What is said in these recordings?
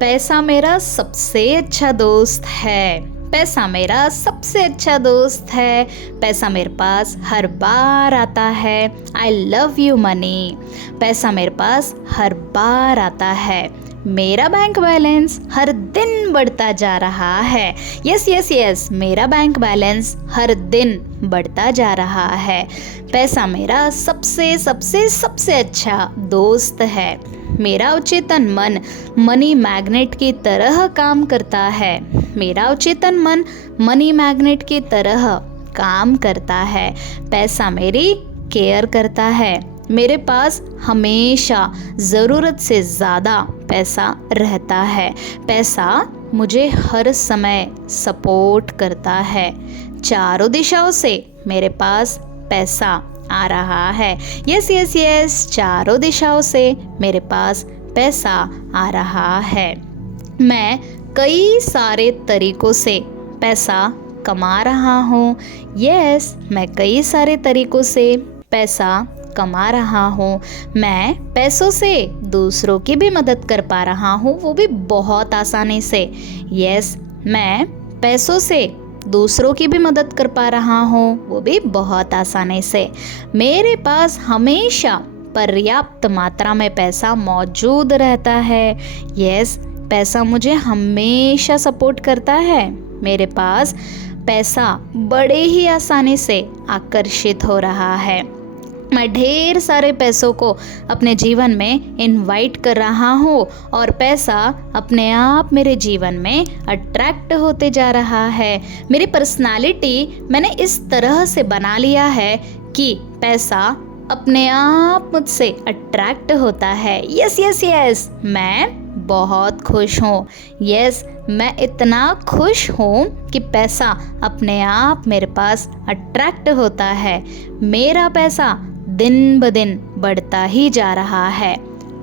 पैसा मेरा सबसे अच्छा दोस्त है। पैसा मेरा सबसे अच्छा दोस्त है। पैसा मेरे पास हर बार आता है। I love you money. पैसा मेरे पास हर बार आता है। मेरा बैंक बैलेंस हर दिन बढ़ता जा रहा है। यस यस यस, मेरा बैंक बैलेंस हर दिन बढ़ता जा रहा है। पैसा मेरा सबसे सबसे सबसे अच्छा दोस्त है। मेरा अवचेतन मन मनी मैग्नेट की तरह काम करता है। मेरा अवचेतन मन मनी मैग्नेट की तरह काम करता है। पैसा मेरी केयर करता है। मेरे पास हमेशा ज़रूरत से ज़्यादा पैसा रहता है। पैसा मुझे हर समय सपोर्ट करता है। चारों दिशाओं से मेरे पास पैसा आ रहा है। यस यस यस, चारों दिशाओं से मेरे पास पैसा आ रहा है। मैं कई सारे तरीकों से पैसा कमा रहा हूँ। यस, मैं कई सारे तरीकों से पैसा कमा रहा हूँ। मैं पैसों से दूसरों की भी मदद कर पा रहा हूँ, वो भी बहुत आसानी से। यस, मैं पैसों से दूसरों की भी मदद कर पा रहा हूँ, वो भी बहुत आसानी से। मेरे पास हमेशा पर्याप्त मात्रा में पैसा मौजूद रहता है। यस, पैसा मुझे हमेशा सपोर्ट करता है। मेरे पास पैसा बड़े ही आसानी से आकर्षित हो रहा है। मैं ढेर सारे पैसों को अपने जीवन में इनवाइट कर रहा हूँ और पैसा अपने आप मेरे जीवन में अट्रैक्ट होते जा रहा है। मेरी पर्सनालिटी मैंने इस तरह से बना लिया है कि पैसा अपने आप मुझसे अट्रैक्ट होता है। यस यस यस, मैं बहुत खुश हूँ। यस, मैं इतना खुश हूँ कि पैसा अपने आप मेरे पास अट्रैक्ट होता है। मेरा पैसा दिन ब दिन बढ़ता ही जा रहा है।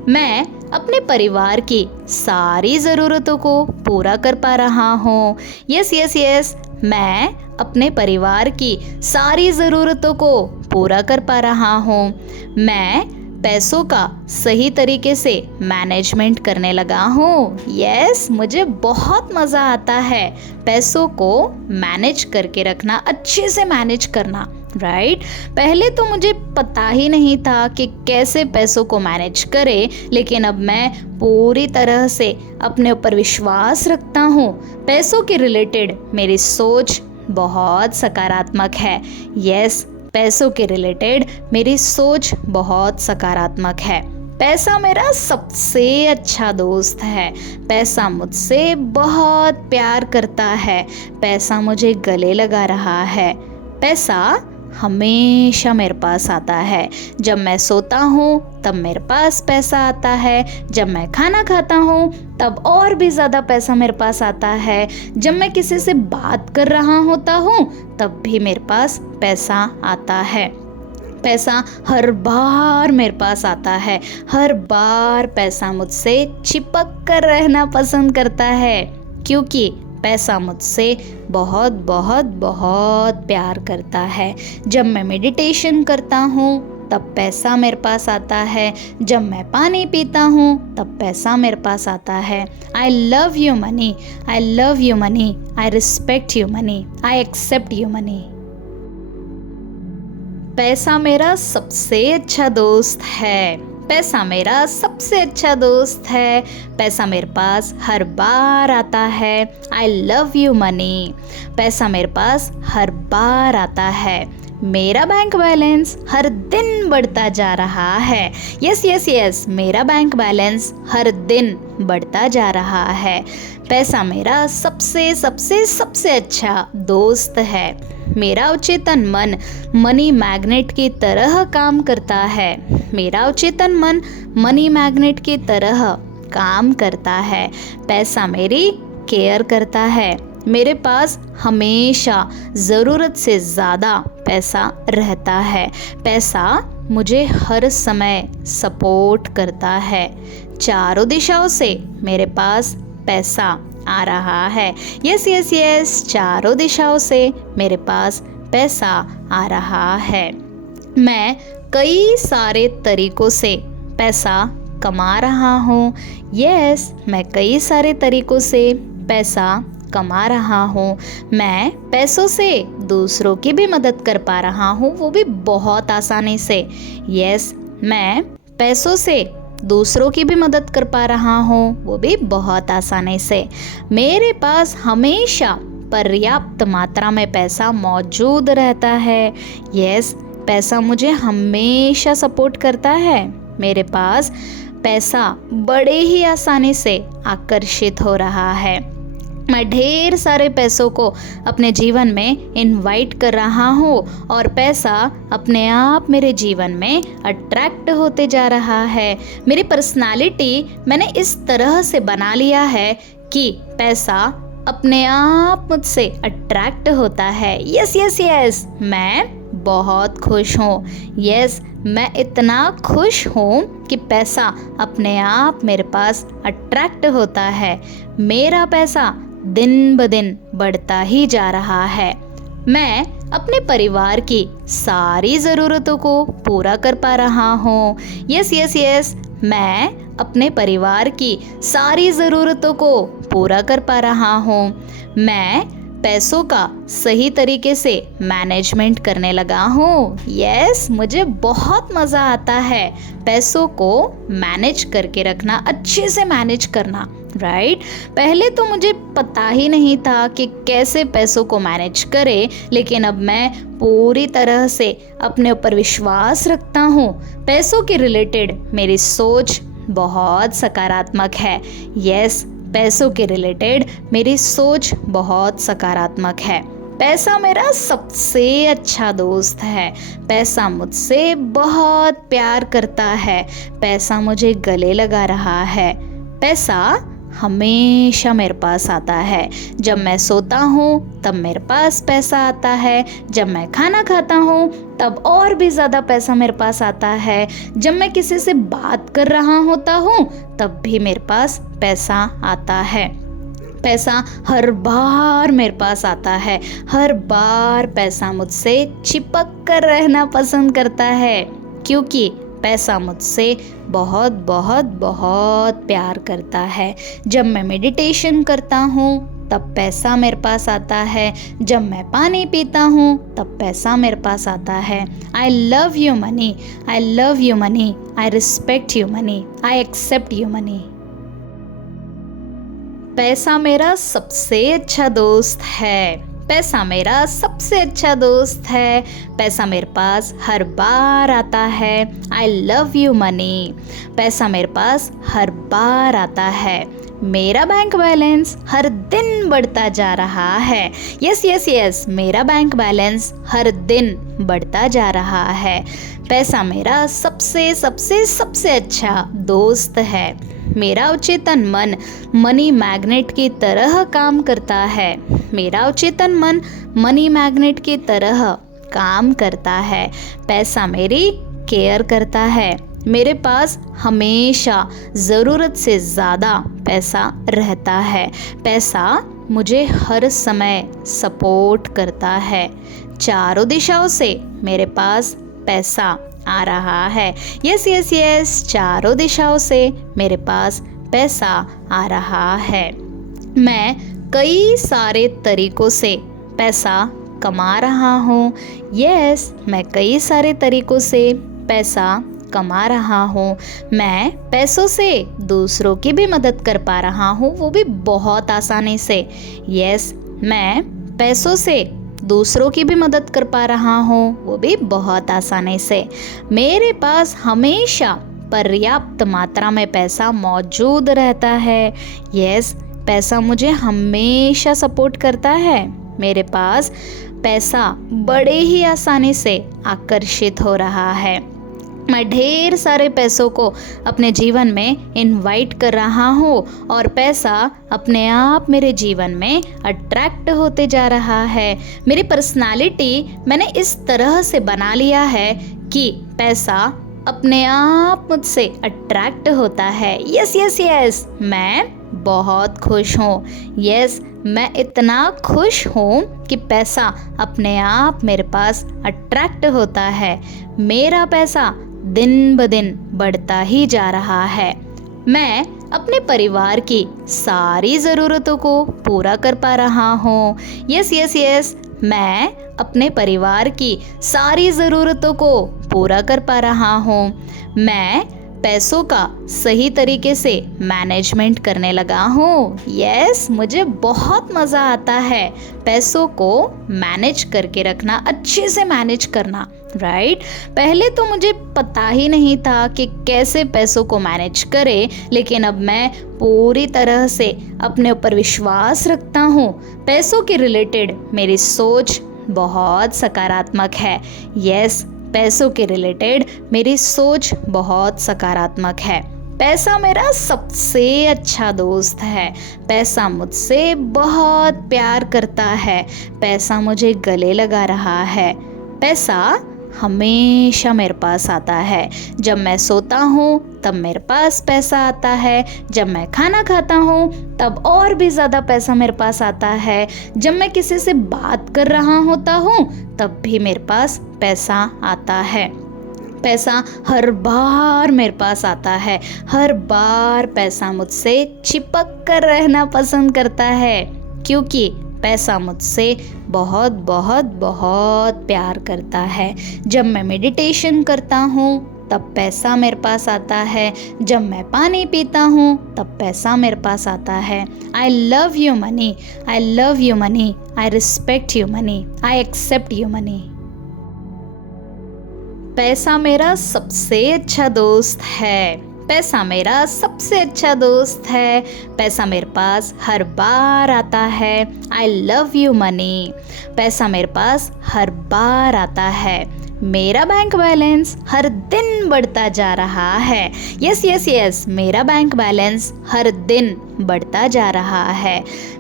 मैं अपने परिवार की सारी ज़रूरतों को पूरा कर पा रहा हूँ। यस यस यस, मैं अपने परिवार की सारी ज़रूरतों को पूरा कर पा रहा हूँ। मैं पैसों का सही तरीके से मैनेजमेंट करने लगा हूँ। यस, मुझे बहुत मज़ा आता है पैसों को मैनेज करके रखना, अच्छे से मैनेज करना। राइट, पहले तो मुझे पता ही नहीं था कि कैसे पैसों को मैनेज करें, लेकिन अब मैं पूरी तरह से अपने ऊपर विश्वास रखता हूँ। पैसों के रिलेटेड मेरी सोच बहुत सकारात्मक है। यस, पैसों के रिलेटेड मेरी सोच बहुत सकारात्मक है। पैसा मेरा सबसे अच्छा दोस्त है। पैसा मुझसे बहुत प्यार करता है। पैसा मुझे गले लगा रहा है। पैसा हमेशा मेरे पास आता है। जब मैं सोता हूँ तब मेरे पास पैसा आता है। जब मैं खाना खाता हूँ तब और भी ज़्यादा पैसा मेरे पास आता है। जब मैं किसी से बात कर रहा होता हूँ तब भी मेरे पास पैसा आता है। पैसा हर बार मेरे पास आता है। हर बार पैसा मुझसे चिपक कर रहना पसंद करता है, क्योंकि पैसा मुझसे बहुत बहुत बहुत प्यार करता है। जब मैं मेडिटेशन करता हूँ तब पैसा मेरे पास आता है। जब मैं पानी पीता हूँ तब पैसा मेरे पास आता है। I love you money, I love you money, I respect you money, I accept you money. पैसा मेरा सबसे अच्छा दोस्त है। पैसा मेरा सबसे अच्छा दोस्त है। पैसा मेरे पास हर बार आता है। I love you money. पैसा मेरे पास हर बार आता है। मेरा बैंक बैलेंस हर दिन बढ़ता जा रहा है। यस यस यस, मेरा बैंक बैलेंस हर दिन बढ़ता जा रहा है। पैसा मेरा सबसे सबसे सबसे अच्छा दोस्त है। मेरा अवचेतन मन मनी मैग्नेट की तरह काम करता है। मेरा अवचेतन मन मनी मैग्नेट की तरह काम करता है। पैसा मेरी केयर करता है। मेरे पास हमेशा ज़रूरत से ज़्यादा पैसा रहता है। पैसा मुझे हर समय सपोर्ट करता है। चारों दिशाओं से मेरे पास पैसा आ रहा है। यस यस यस, चारों दिशाओं से मेरे पास पैसा आ रहा है। मैं कई सारे तरीकों से पैसा कमा रहा हूँ। यस, मैं कई सारे तरीकों से पैसा कमा रहा हूँ। मैं पैसों से दूसरों की भी मदद कर पा रहा हूँ, वो भी बहुत आसानी से। यस, मैं पैसों से दूसरों की भी मदद कर पा रहा हूँ, वो भी बहुत आसानी से। मेरे पास हमेशा पर्याप्त मात्रा में पैसा मौजूद रहता है। यस, पैसा मुझे हमेशा सपोर्ट करता है। मेरे पास पैसा बड़े ही आसानी से आकर्षित हो रहा है। मैं ढेर सारे पैसों को अपने जीवन में इनवाइट कर रहा हूँ और पैसा अपने आप मेरे जीवन में अट्रैक्ट होते जा रहा है। मेरी पर्सनालिटी मैंने इस तरह से बना लिया है कि पैसा अपने आप मुझसे अट्रैक्ट होता है। यस यस यस, मैं बहुत खुश हूँ। यस, मैं इतना खुश हूँ कि पैसा अपने आप मेरे पास अट्रैक्ट होता है। मेरा पैसा दिन ब दिन बढ़ता ही जा रहा है। मैं अपने परिवार की सारी ज़रूरतों को पूरा कर पा रहा हूँ। यस यस यस, मैं अपने परिवार की सारी ज़रूरतों को पूरा कर पा रहा हूँ। मैं पैसों का सही तरीके से मैनेजमेंट करने लगा हूँ। यस, मुझे बहुत मज़ा आता है पैसों को मैनेज करके रखना, अच्छे से मैनेज करना। राइट, पहले तो मुझे पता ही नहीं था कि कैसे पैसों को मैनेज करें, लेकिन अब मैं पूरी तरह से अपने ऊपर विश्वास रखता हूँ। पैसों के रिलेटेड मेरी सोच बहुत सकारात्मक है। यस, पैसों के रिलेटेड मेरी सोच बहुत सकारात्मक है। पैसा मेरा सबसे अच्छा दोस्त है। पैसा मुझसे बहुत प्यार करता है। पैसा मुझे गले लगा रहा है। पैसा हमेशा मेरे पास आता है। जब मैं सोता हूँ तब मेरे पास पैसा आता है। जब मैं खाना खाता हूँ तब और भी ज़्यादा पैसा मेरे पास आता है। जब मैं किसी से बात कर रहा होता हूँ तब भी मेरे पास पैसा आता है। पैसा हर बार मेरे पास आता है। हर बार पैसा मुझसे चिपक कर रहना पसंद करता है, क्योंकि पैसा मुझसे बहुत बहुत बहुत प्यार करता है। जब मैं मेडिटेशन करता हूँ तब पैसा मेरे पास आता है। जब मैं पानी पीता हूँ तब पैसा मेरे पास आता है। I love you money, I love you money, I respect you money, I accept you money. पैसा मेरा सबसे अच्छा दोस्त है। पैसा मेरा सबसे अच्छा दोस्त है। पैसा मेरे पास हर बार आता है। I love you money. पैसा मेरे पास हर बार आता है। मेरा बैंक बैलेंस हर दिन बढ़ता जा रहा है। यस यस यस, मेरा बैंक बैलेंस हर दिन बढ़ता जा रहा है। पैसा मेरा सबसे सबसे सबसे अच्छा दोस्त है। मेरा अवचेतन मन मनी मैग्नेट की तरह काम करता है। मेरा अवचेतन मन मनी मैग्नेट की तरह काम करता है। पैसा मेरी केयर करता है। मेरे पास हमेशा ज़रूरत से ज़्यादा पैसा रहता है। पैसा मुझे हर समय सपोर्ट करता है। चारों दिशाओं से मेरे पास पैसा आ रहा है। यस यस यस, चारों दिशाओं से मेरे पास पैसा आ रहा है। मैं कई सारे तरीकों से पैसा कमा रहा हूँ। यस, मैं कई सारे तरीकों से पैसा कमा रहा हूँ। मैं पैसों से दूसरों की भी मदद कर पा रहा हूँ, वो भी बहुत आसानी से। यस, मैं पैसों से दूसरों की भी मदद कर पा रहा हूँ, वो भी बहुत आसानी से। मेरे पास हमेशा पर्याप्त मात्रा में पैसा मौजूद रहता है। यस, पैसा मुझे हमेशा सपोर्ट करता है। मेरे पास पैसा बड़े ही आसानी से आकर्षित हो रहा है। मैं ढेर सारे पैसों को अपने जीवन में इनवाइट कर रहा हूँ और पैसा अपने आप मेरे जीवन में अट्रैक्ट होते जा रहा है। मेरी पर्सनालिटी मैंने इस तरह से बना लिया है कि पैसा अपने आप मुझसे अट्रैक्ट होता है। यस यस यस, मैं बहुत खुश हूँ। यस, मैं इतना खुश हूँ कि पैसा अपने आप मेरे पास अट्रैक्ट होता है। मेरा पैसा दिन ब दिन बढ़ता ही जा रहा है। मैं अपने परिवार की सारी ज़रूरतों को पूरा कर पा रहा हूँ। यस यस यस, मैं अपने परिवार की सारी ज़रूरतों को पूरा कर पा रहा हूँ। मैं पैसों का सही तरीके से मैनेजमेंट करने लगा हूँ। यस, मुझे बहुत मज़ा आता है पैसों को मैनेज करके रखना, अच्छे से मैनेज करना, राइट। पहले तो मुझे पता ही नहीं था कि कैसे पैसों को मैनेज करें, लेकिन अब मैं पूरी तरह से अपने ऊपर विश्वास रखता हूँ। पैसों के रिलेटेड मेरी सोच बहुत सकारात्मक है। यस, पैसों के रिलेटेड मेरी सोच बहुत सकारात्मक है। पैसा मेरा सबसे अच्छा दोस्त है। पैसा मुझसे बहुत प्यार करता है। पैसा मुझे गले लगा रहा है। पैसा हमेशा मेरे पास आता है। जब मैं सोता हूँ तब मेरे पास पैसा आता है। जब मैं खाना खाता हूँ तब और भी ज़्यादा पैसा मेरे पास आता है। जब मैं किसी से बात कर रहा होता हूँ तब भी मेरे पास पैसा आता है। पैसा हर बार मेरे पास आता है। हर बार पैसा मुझसे चिपक कर रहना पसंद करता है, क्योंकि पैसा मुझसे बहुत बहुत बहुत प्यार करता है। जब मैं मेडिटेशन करता हूँ तब पैसा मेरे पास आता है। जब मैं पानी पीता हूँ तब पैसा मेरे पास आता है। I love you money, I love you money, I respect you money, I accept you money. पैसा मेरा सबसे अच्छा दोस्त है। पैसा मेरा सबसे अच्छा दोस्त है। पैसा मेरे पास हर बार आता है। I love you money. पैसा मेरे पास हर बार आता है। मेरा बैंक बैलेंस हर दिन बढ़ता जा रहा है। यस यस यस, मेरा बैंक बैलेंस हर दिन बढ़ता जा रहा है।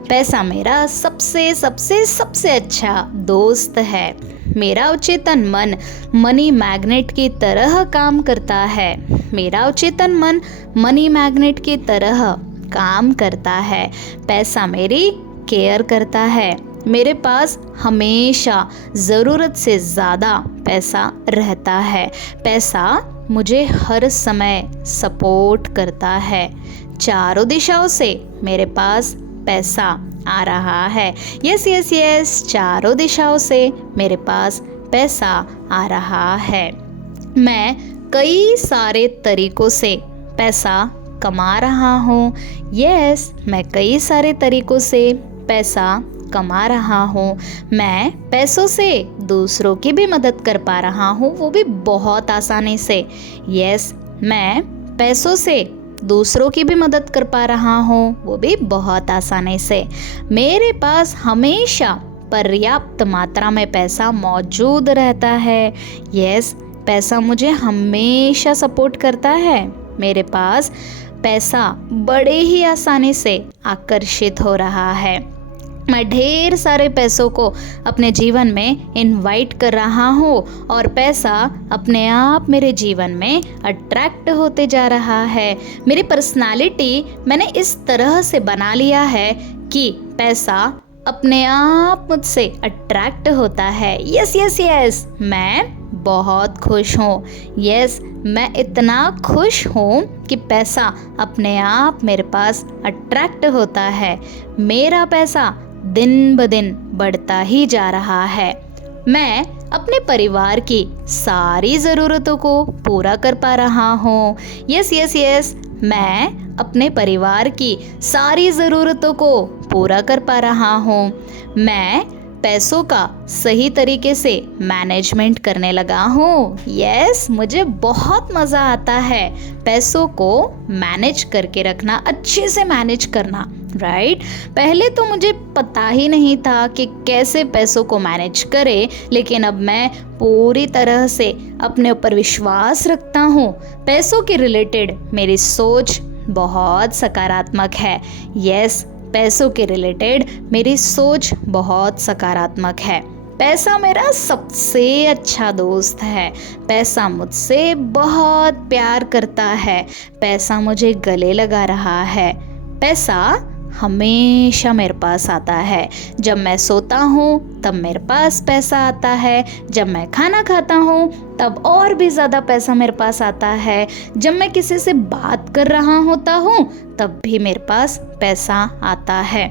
पैसा मेरा सबसे सबसे सबसे अच्छा दोस्त है। मेरा अवचेतन मन मनी मैग्नेट की तरह काम करता है। मेरा अवचेतन मन मनी मैग्नेट की तरह काम करता है। पैसा मेरी केयर करता है। मेरे पास हमेशा ज़रूरत से ज़्यादा पैसा रहता है। पैसा मुझे हर समय सपोर्ट करता है। चारों दिशाओं से मेरे पास पैसा आ रहा है। यस यस यस, चारों दिशाओं से मेरे पास पैसा आ रहा है। मैं कई सारे तरीकों से पैसा कमा रहा हूँ। यस, मैं कई सारे तरीकों से पैसा कमा रहा हूँ। मैं पैसों से दूसरों की भी मदद कर पा रहा हूँ, वो भी बहुत आसानी से। यस, मैं पैसों से दूसरों की भी मदद कर पा रहा हूँ, वो भी बहुत आसानी से। मेरे पास हमेशा पर्याप्त मात्रा में पैसा मौजूद रहता है। यस, पैसा मुझे हमेशा सपोर्ट करता है। मेरे पास पैसा बड़े ही आसानी से आकर्षित हो रहा है। मैं ढेर सारे पैसों को अपने जीवन में इनवाइट कर रहा हूँ और पैसा अपने आप मेरे जीवन में अट्रैक्ट होते जा रहा है। मेरी पर्सनालिटी मैंने इस तरह से बना लिया है कि पैसा अपने आप मुझसे अट्रैक्ट होता है। यस यस यस, मैं बहुत खुश हूँ। यस, मैं इतना खुश हूँ कि पैसा अपने आप मेरे पास अट्रैक्ट होता है। मेरा पैसा दिन ब दिन बढ़ता ही जा रहा है। मैं अपने परिवार की सारी ज़रूरतों को पूरा कर पा रहा हूँ। यस यस यस, मैं अपने परिवार की सारी ज़रूरतों को पूरा कर पा रहा हूँ। मैं पैसों का सही तरीके से मैनेजमेंट करने लगा हूँ। यस, मुझे बहुत मज़ा आता है पैसों को मैनेज करके रखना, अच्छे से मैनेज करना, राइट। पहले तो मुझे पता ही नहीं था कि कैसे पैसों को मैनेज करें, लेकिन अब मैं पूरी तरह से अपने ऊपर विश्वास रखता हूँ। पैसों के रिलेटेड मेरी सोच बहुत सकारात्मक है। यस, पैसों के रिलेटेड मेरी सोच बहुत सकारात्मक है। पैसा मेरा सबसे अच्छा दोस्त है। पैसा मुझसे बहुत प्यार करता है। पैसा मुझे गले लगा रहा है। पैसा हमेशा मेरे पास आता है। जब मैं सोता हूँ तब मेरे पास पैसा आता है। जब मैं खाना खाता हूँ तब और भी ज़्यादा पैसा मेरे पास आता है। जब मैं किसी से बात कर रहा होता हूँ तब भी मेरे पास पैसा आता है।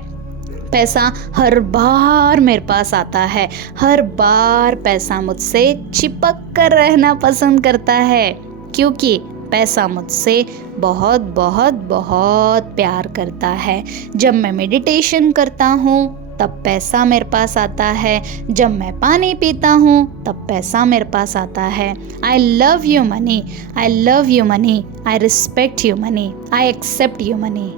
पैसा हर बार मेरे पास आता है। हर बार पैसा मुझसे चिपक कर रहना पसंद करता है, क्योंकि पैसा मुझसे बहुत बहुत बहुत प्यार करता है। जब मैं मेडिटेशन करता हूँ तब पैसा मेरे पास आता है। जब मैं पानी पीता हूँ तब पैसा मेरे पास आता है। I love you money, I love you money, I respect you money, I accept you money.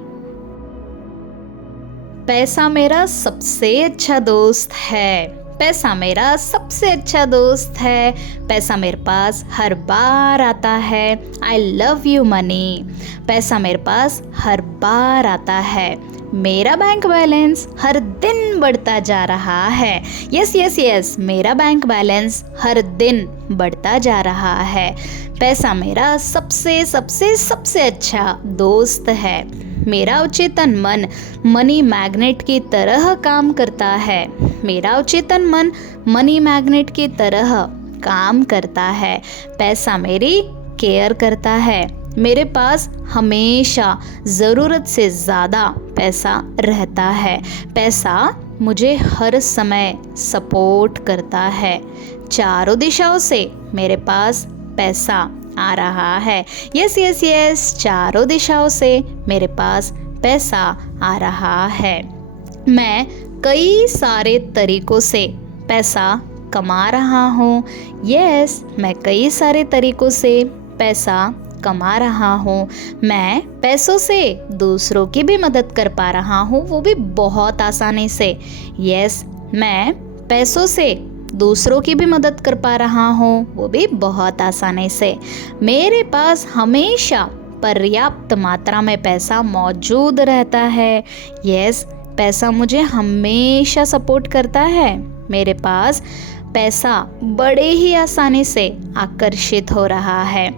पैसा मेरा सबसे अच्छा दोस्त है। पैसा मेरा सबसे अच्छा दोस्त है। पैसा मेरे पास हर बार आता है। I love you money. पैसा मेरे पास हर बार आता है। मेरा बैंक बैलेंस हर दिन बढ़ता जा रहा है। यस यस यस, मेरा बैंक बैलेंस हर दिन बढ़ता जा रहा है। पैसा मेरा सबसे सबसे सबसे अच्छा दोस्त है। मेरा अवचेतन मन मनी मैग्नेट की तरह काम करता है। मेरा अवचेतन मन मनी मैग्नेट की तरह काम करता है। पैसा मेरी केयर करता है। मेरे पास हमेशा ज़रूरत से ज़्यादा पैसा रहता है। पैसा मुझे हर समय सपोर्ट करता है। चारों दिशाओं से मेरे पास पैसा आ रहा है। यस यस यस, चारों दिशाओं से मेरे पास पैसा आ रहा है। मैं कई सारे तरीकों से पैसा कमा रहा हूँ। यस, मैं कई सारे तरीकों से पैसा कमा रहा हूँ। मैं पैसों से दूसरों की भी मदद कर पा रहा हूँ, वो भी बहुत आसानी से। यस, मैं पैसों से दूसरों की भी मदद कर पा रहा हूँ, वो भी बहुत आसानी से। मेरे पास हमेशा पर्याप्त मात्रा में पैसा मौजूद रहता है। यस, पैसा मुझे हमेशा सपोर्ट करता है। मेरे पास पैसा बड़े ही आसानी से आकर्षित हो रहा है।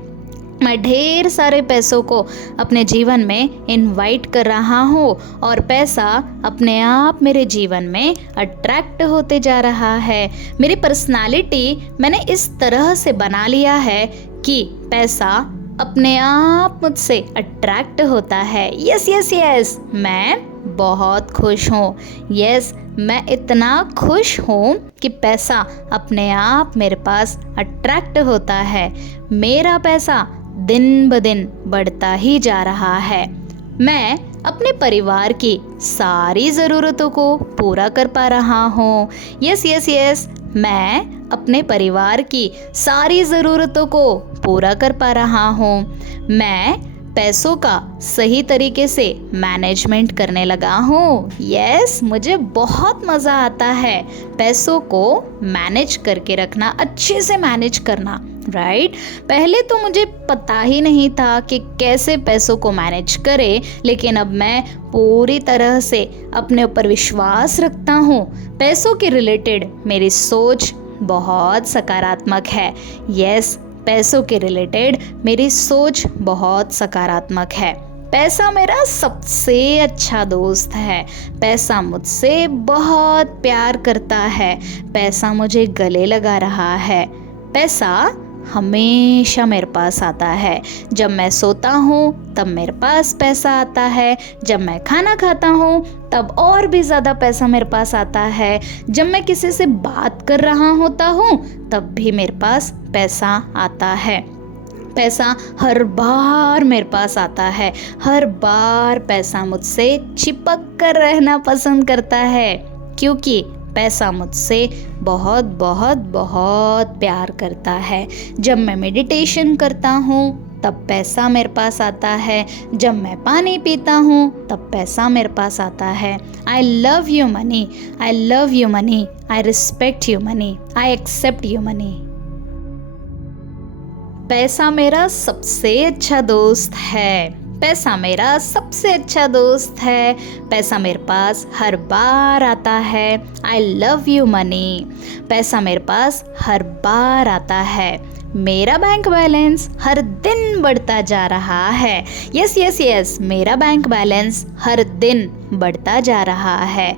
मैं ढेर सारे पैसों को अपने जीवन में इनवाइट कर रहा हूँ और पैसा अपने आप मेरे जीवन में अट्रैक्ट होते जा रहा है। मेरी पर्सनालिटी मैंने इस तरह से बना लिया है कि पैसा अपने आप मुझसे अट्रैक्ट होता है। यस यस यस, मैं बहुत खुश हूँ। यस, मैं इतना खुश हूँ कि पैसा अपने आप मेरे पास अट्रैक्ट होता है। मेरा पैसा दिन ब दिन बढ़ता ही जा रहा है। मैं अपने परिवार की सारी ज़रूरतों को पूरा कर पा रहा हूँ। यस यस यस, मैं अपने परिवार की सारी ज़रूरतों को पूरा कर पा रहा हूँ। मैं पैसों का सही तरीके से मैनेजमेंट करने लगा हूँ। यस, मुझे बहुत मज़ा आता है पैसों को मैनेज करके रखना, अच्छे से मैनेज करना। राइट, पहले तो मुझे पता ही नहीं था कि कैसे पैसों को मैनेज करें, लेकिन अब मैं पूरी तरह से अपने ऊपर विश्वास रखता हूँ। पैसों के रिलेटेड मेरी सोच बहुत सकारात्मक है। यस, पैसों के रिलेटेड मेरी सोच बहुत सकारात्मक है। पैसा मेरा सबसे अच्छा दोस्त है। पैसा मुझसे बहुत प्यार करता है। पैसा मुझे गले लगा रहा है। पैसा हमेशा मेरे पास आता है। जब मैं सोता हूँ तब मेरे पास पैसा आता है। जब मैं खाना खाता हूँ तब और भी ज़्यादा पैसा मेरे पास आता है। जब मैं किसी से बात कर रहा होता हूँ तब भी मेरे पास पैसा आता है। पैसा हर बार मेरे पास आता है। हर बार पैसा मुझसे चिपक कर रहना पसंद करता है, क्योंकि पैसा मुझसे बहुत बहुत बहुत प्यार करता है। जब मैं मेडिटेशन करता हूँ तब पैसा मेरे पास आता है। जब मैं पानी पीता हूँ तब पैसा मेरे पास आता है। I love you money, I love you money, I respect you money, I accept you money. पैसा मेरा सबसे अच्छा दोस्त है। पैसा मेरा सबसे अच्छा दोस्त है। पैसा मेरे पास हर बार आता है। I love you money. पैसा मेरे पास हर बार आता है। मेरा बैंक बैलेंस हर दिन बढ़ता जा रहा है। यस यस यस, मेरा बैंक बैलेंस हर दिन बढ़ता जा रहा है।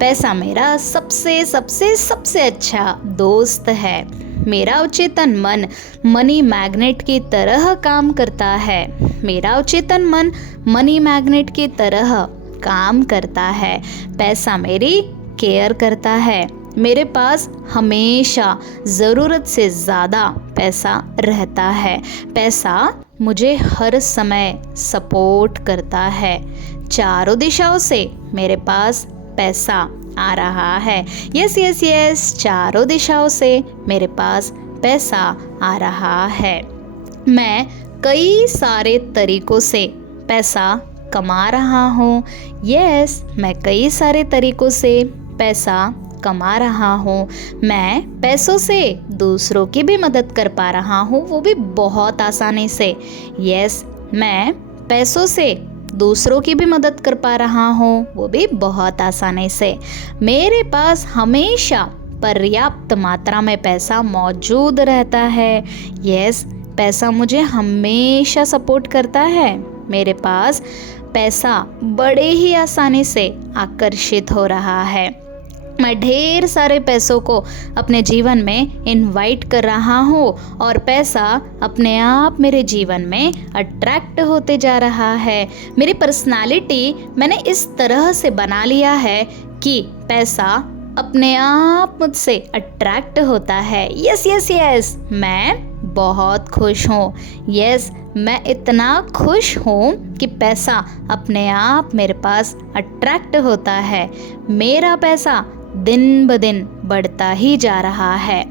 पैसा मेरा सबसे सबसे सबसे अच्छा दोस्त है। मेरा अवचेतन मन मनी मैग्नेट की तरह काम करता है। मेरा अवचेतन मन मनी मैग्नेट की तरह काम करता है। पैसा मेरी केयर करता है। मेरे पास हमेशा ज़रूरत से ज़्यादा पैसा रहता है। पैसा मुझे हर समय सपोर्ट करता है। चारों दिशाओं से मेरे पास पैसा आ रहा है। यस यस यस, चारों दिशाओं से मेरे पास पैसा आ रहा है। मैं कई सारे तरीकों से पैसा कमा रहा हूँ। यस, मैं कई सारे तरीकों से पैसा कमा रहा हूँ। मैं पैसों से दूसरों की भी मदद कर पा रहा हूँ, वो भी बहुत आसानी से। यस, मैं पैसों से दूसरों की भी मदद कर पा रहा हूँ, वो भी बहुत आसानी से। मेरे पास हमेशा पर्याप्त मात्रा में पैसा मौजूद रहता है। यस, पैसा मुझे हमेशा सपोर्ट करता है। मेरे पास पैसा बड़े ही आसानी से आकर्षित हो रहा है। मैं ढेर सारे पैसों को अपने जीवन में इनवाइट कर रहा हूँ और पैसा अपने आप मेरे जीवन में अट्रैक्ट होते जा रहा है। मेरी पर्सनालिटी मैंने इस तरह से बना लिया है कि पैसा अपने आप मुझसे अट्रैक्ट होता है। यस यस यस, मैं बहुत खुश हूँ। यस, मैं इतना खुश हूँ कि पैसा अपने आप मेरे पास अट्रैक्ट होता है। मेरा पैसा दिन ब दिन बढ़ता ही जा रहा है।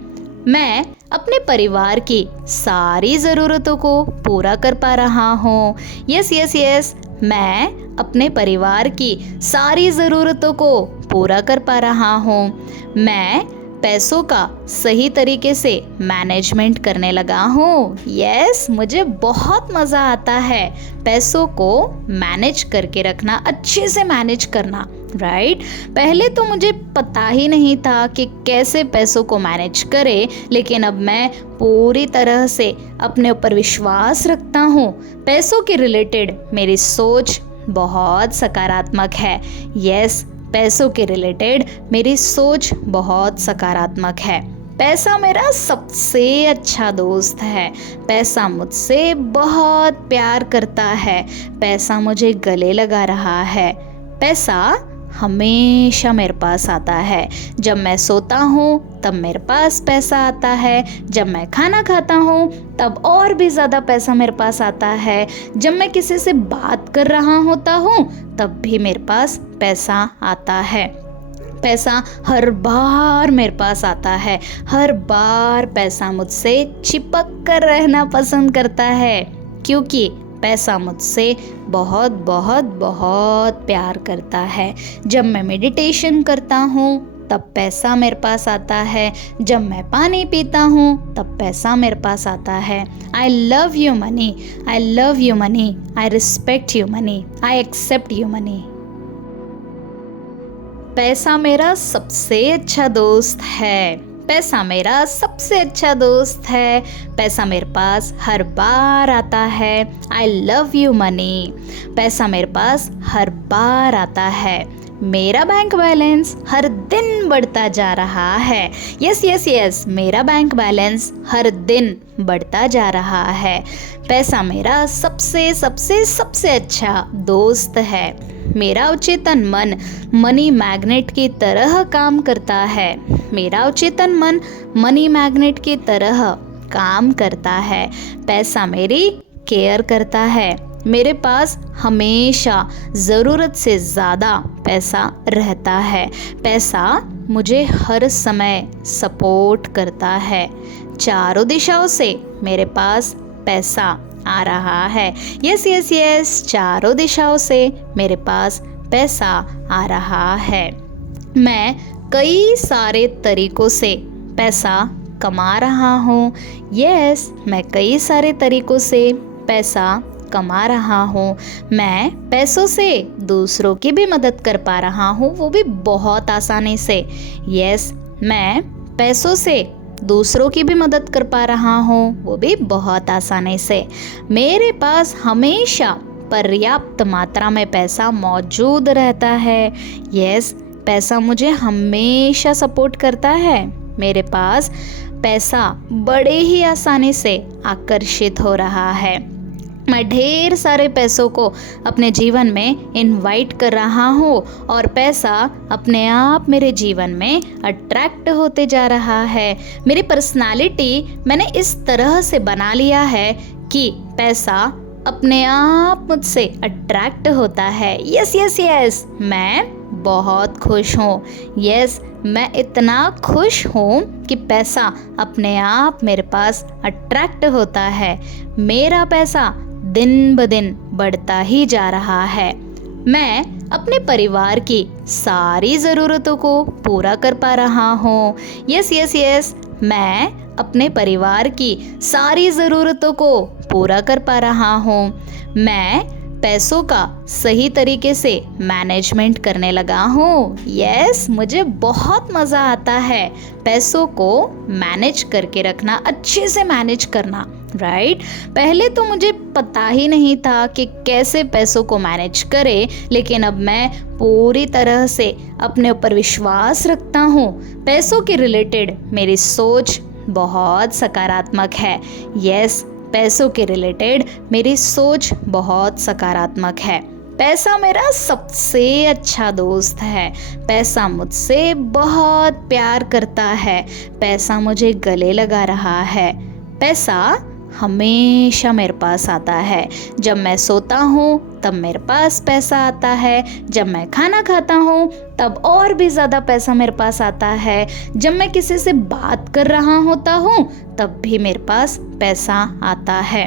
मैं अपने परिवार की सारी ज़रूरतों को पूरा कर पा रहा हूँ। यस यस यस, मैं अपने परिवार की सारी ज़रूरतों को पूरा कर पा रहा हूँ। मैं पैसों का सही तरीके से मैनेजमेंट करने लगा हूँ। यस, मुझे बहुत मज़ा आता है पैसों को मैनेज करके रखना, अच्छे से मैनेज करना, राइट। पहले तो मुझे पता ही नहीं था कि कैसे पैसों को मैनेज करें, लेकिन अब मैं पूरी तरह से अपने ऊपर विश्वास रखता हूँ। पैसों के रिलेटेड मेरी सोच बहुत सकारात्मक है। यस, पैसों के रिलेटेड मेरी सोच बहुत सकारात्मक है। पैसा मेरा सबसे अच्छा दोस्त है। पैसा मुझसे बहुत प्यार करता है। पैसा मुझे गले लगा रहा है। पैसा हमेशा मेरे पास आता है। जब मैं सोता हूँ तब मेरे पास पैसा आता है। जब मैं खाना खाता हूँ तब और भी ज़्यादा पैसा मेरे पास आता है। जब मैं किसी से बात कर रहा होता हूँ तब भी मेरे पास पैसा आता है। पैसा हर बार मेरे पास आता है। हर बार पैसा मुझसे चिपक कर रहना पसंद करता है, क्योंकि पैसा मुझसे बहुत बहुत बहुत प्यार करता है। जब मैं मेडिटेशन करता हूँ तब पैसा मेरे पास आता है। जब मैं पानी पीता हूँ तब पैसा मेरे पास आता है। I love you money, I love you money, I respect you money, I accept you money. पैसा मेरा सबसे अच्छा दोस्त है। पैसा मेरा सबसे अच्छा दोस्त है। पैसा मेरे पास हर बार आता है। I love you money. पैसा मेरे पास हर बार आता है। मेरा बैंक बैलेंस हर दिन बढ़ता जा रहा है। यस यस यस, मेरा बैंक बैलेंस हर दिन बढ़ता जा रहा है। पैसा मेरा सबसे सबसे सबसे अच्छा दोस्त है। मेरा अवचेतन मन मनी मैग्नेट की तरह काम करता है। मेरा अवचेतन मन मनी मैग्नेट की तरह काम करता है। पैसा मेरी केयर करता है। मेरे पास हमेशा ज़रूरत से ज़्यादा पैसा रहता है। पैसा मुझे हर समय सपोर्ट करता है। चारों दिशाओं से मेरे पास पैसा आ रहा है। यस यस यस, चारों दिशाओं से मेरे पास पैसा आ रहा है। मैं कई सारे तरीकों से पैसा कमा रहा हूँ। यस, मैं कई सारे तरीकों से पैसा कमा रहा हूँ। मैं पैसों से दूसरों की भी मदद कर पा रहा हूँ, वो भी बहुत आसानी से। यस, मैं पैसों से दूसरों की भी मदद कर पा रहा हूँ, वो भी बहुत आसानी से। मेरे पास हमेशा पर्याप्त मात्रा में पैसा मौजूद रहता है। यस, पैसा मुझे हमेशा सपोर्ट करता है। मेरे पास पैसा बड़े ही आसानी से आकर्षित हो रहा है। मैं ढेर सारे पैसों को अपने जीवन में इनवाइट कर रहा हूँ और पैसा अपने आप मेरे जीवन में अट्रैक्ट होते जा रहा है। मेरी पर्सनालिटी मैंने इस तरह से बना लिया है कि पैसा अपने आप मुझसे अट्रैक्ट होता है। यस यस यस, मैं बहुत खुश हूँ। यस, मैं इतना खुश हूँ कि पैसा अपने आप मेरे पास अट्रैक्ट होता है। मेरा पैसा दिन ब दिन बढ़ता ही जा रहा है। मैं अपने परिवार की सारी ज़रूरतों को पूरा कर पा रहा हूँ। यस यस यस, मैं अपने परिवार की सारी ज़रूरतों को पूरा कर पा रहा हूँ। मैं पैसों का सही तरीके से मैनेजमेंट करने लगा हूँ। यस, मुझे बहुत मज़ा आता है पैसों को मैनेज करके रखना, अच्छे से मैनेज करना, राइट। पहले तो मुझे पता ही नहीं था कि कैसे पैसों को मैनेज करें, लेकिन अब मैं पूरी तरह से अपने ऊपर विश्वास रखता हूँ। पैसों के रिलेटेड मेरी सोच बहुत सकारात्मक है। यस, पैसों के रिलेटेड मेरी सोच बहुत सकारात्मक है। पैसा मेरा सबसे अच्छा दोस्त है। पैसा मुझसे बहुत प्यार करता है। पैसा मुझे गले लगा रहा है। पैसा हमेशा मेरे पास आता है। जब मैं सोता हूँ तब मेरे पास पैसा आता है। जब मैं खाना खाता हूँ तब और भी ज़्यादा पैसा मेरे पास आता है। जब मैं किसी से बात कर रहा होता हूँ तब भी मेरे पास पैसा आता है।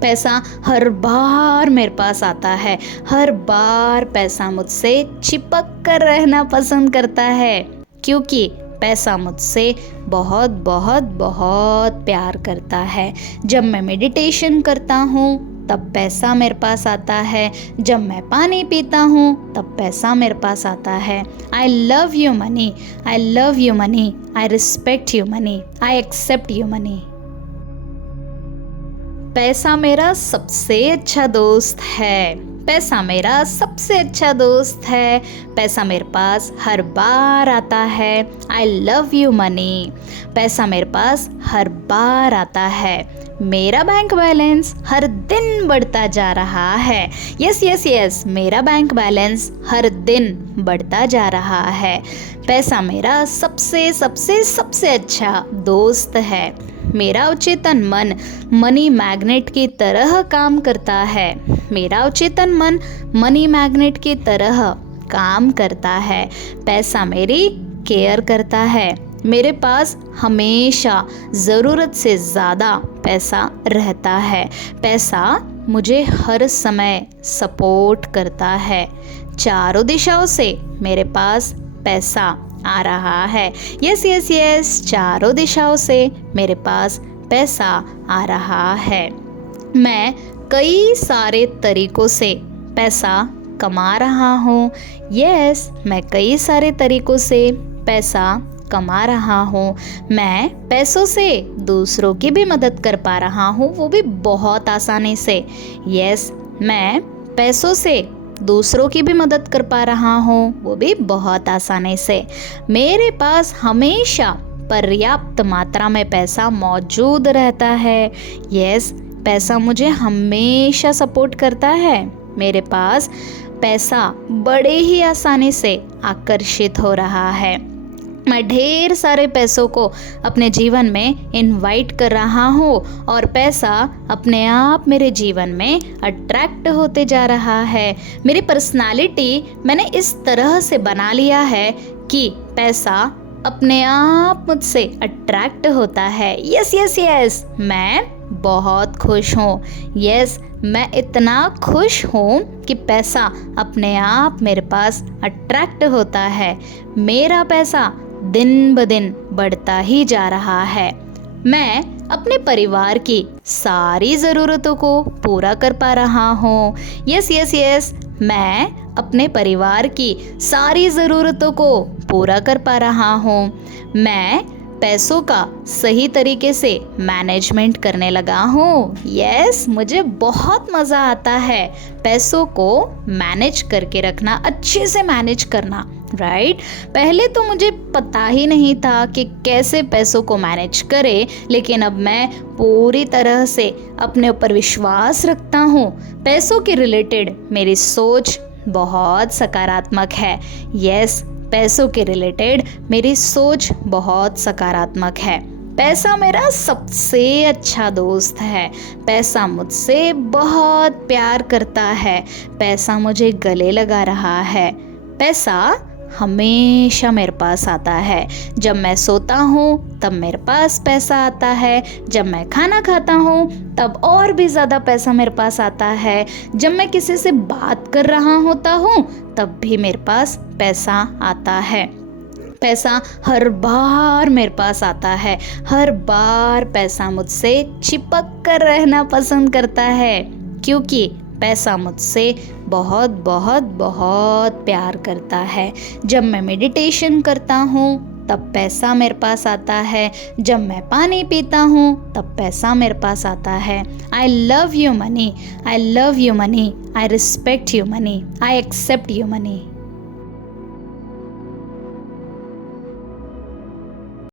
पैसा हर बार मेरे पास आता है। हर बार पैसा मुझसे चिपक कर रहना पसंद करता है, क्योंकि पैसा मुझसे बहुत बहुत बहुत प्यार करता है। जब मैं मेडिटेशन करता हूँ तब पैसा मेरे पास आता है। जब मैं पानी पीता हूँ तब पैसा मेरे पास आता है। I love you money, I love you money, I respect you money, I accept you money. पैसा मेरा सबसे अच्छा दोस्त है। पैसा मेरा सबसे अच्छा दोस्त है। पैसा मेरे पास हर बार आता है। I love you money. पैसा मेरे पास हर बार आता है। मेरा बैंक बैलेंस हर दिन बढ़ता जा रहा है। यस यस यस, मेरा बैंक बैलेंस हर दिन बढ़ता जा रहा है। पैसा मेरा सबसे सबसे सबसे अच्छा दोस्त है। मेरा अवचेतन मन मनी मैग्नेट की तरह काम करता है। मेरा अवचेतन मन मनी मैग्नेट की तरह काम करता है। पैसा मेरी केयर करता है। मेरे पास हमेशा ज़रूरत से ज़्यादा पैसा रहता है। पैसा मुझे हर समय सपोर्ट करता है। चारों दिशाओं से मेरे पास पैसा आ रहा है। यस यस यस, चारों दिशाओं से मेरे पास पैसा आ रहा है। मैं कई सारे तरीकों से पैसा कमा रहा हूँ। यस, मैं कई सारे तरीकों से पैसा कमा रहा हूँ। मैं पैसों से दूसरों की भी मदद कर पा रहा हूँ, वो भी बहुत आसानी से। यस, मैं पैसों से दूसरों की भी मदद कर पा रहा हूँ, वो भी बहुत आसानी से। मेरे पास हमेशा पर्याप्त मात्रा में पैसा मौजूद रहता है। यस, पैसा मुझे हमेशा सपोर्ट करता है। मेरे पास पैसा बड़े ही आसानी से आकर्षित हो रहा है। मैं ढेर सारे पैसों को अपने जीवन में इनवाइट कर रहा हूँ और पैसा अपने आप मेरे जीवन में अट्रैक्ट होते जा रहा है। मेरी पर्सनालिटी मैंने इस तरह से बना लिया है कि पैसा अपने आप मुझसे अट्रैक्ट होता है। यस यस यस, मैं बहुत खुश हूँ। यस, मैं इतना खुश हूँ कि पैसा अपने आप मेरे पास अट्रैक्ट होता है। मेरा पैसा दिन ब दिन बढ़ता ही जा रहा है। मैं अपने परिवार की सारी ज़रूरतों को पूरा कर पा रहा हूँ। यस यस यस, मैं अपने परिवार की सारी ज़रूरतों को पूरा कर पा रहा हूँ। मैं पैसों का सही तरीके से मैनेजमेंट करने लगा हूँ। यस, मुझे बहुत मज़ा आता है पैसों को मैनेज करके रखना, अच्छे से मैनेज करना, राइट। पहले तो मुझे पता ही नहीं था कि कैसे पैसों को मैनेज करें, लेकिन अब मैं पूरी तरह से अपने ऊपर विश्वास रखता हूँ। पैसों के रिलेटेड मेरी सोच बहुत सकारात्मक है। यस, पैसों के रिलेटेड मेरी सोच बहुत सकारात्मक है। पैसा मेरा सबसे अच्छा दोस्त है। पैसा मुझसे बहुत प्यार करता है। पैसा मुझे गले लगा रहा है। पैसा हमेशा मेरे पास आता है। जब मैं सोता हूँ तब मेरे पास पैसा आता है। जब मैं खाना खाता हूँ तब और भी ज़्यादा पैसा मेरे पास आता है। जब मैं किसी से बात कर रहा होता हूँ तब भी मेरे पास पैसा आता है। पैसा हर बार मेरे पास आता है। हर बार पैसा मुझसे चिपक कर रहना पसंद करता है, क्योंकि पैसा मुझसे बहुत बहुत बहुत प्यार करता है। जब मैं मेडिटेशन करता हूँ तब पैसा मेरे पास आता है। जब मैं पानी पीता हूँ तब पैसा मेरे पास आता है। I love you money, I love you money, I respect you money, I accept you money.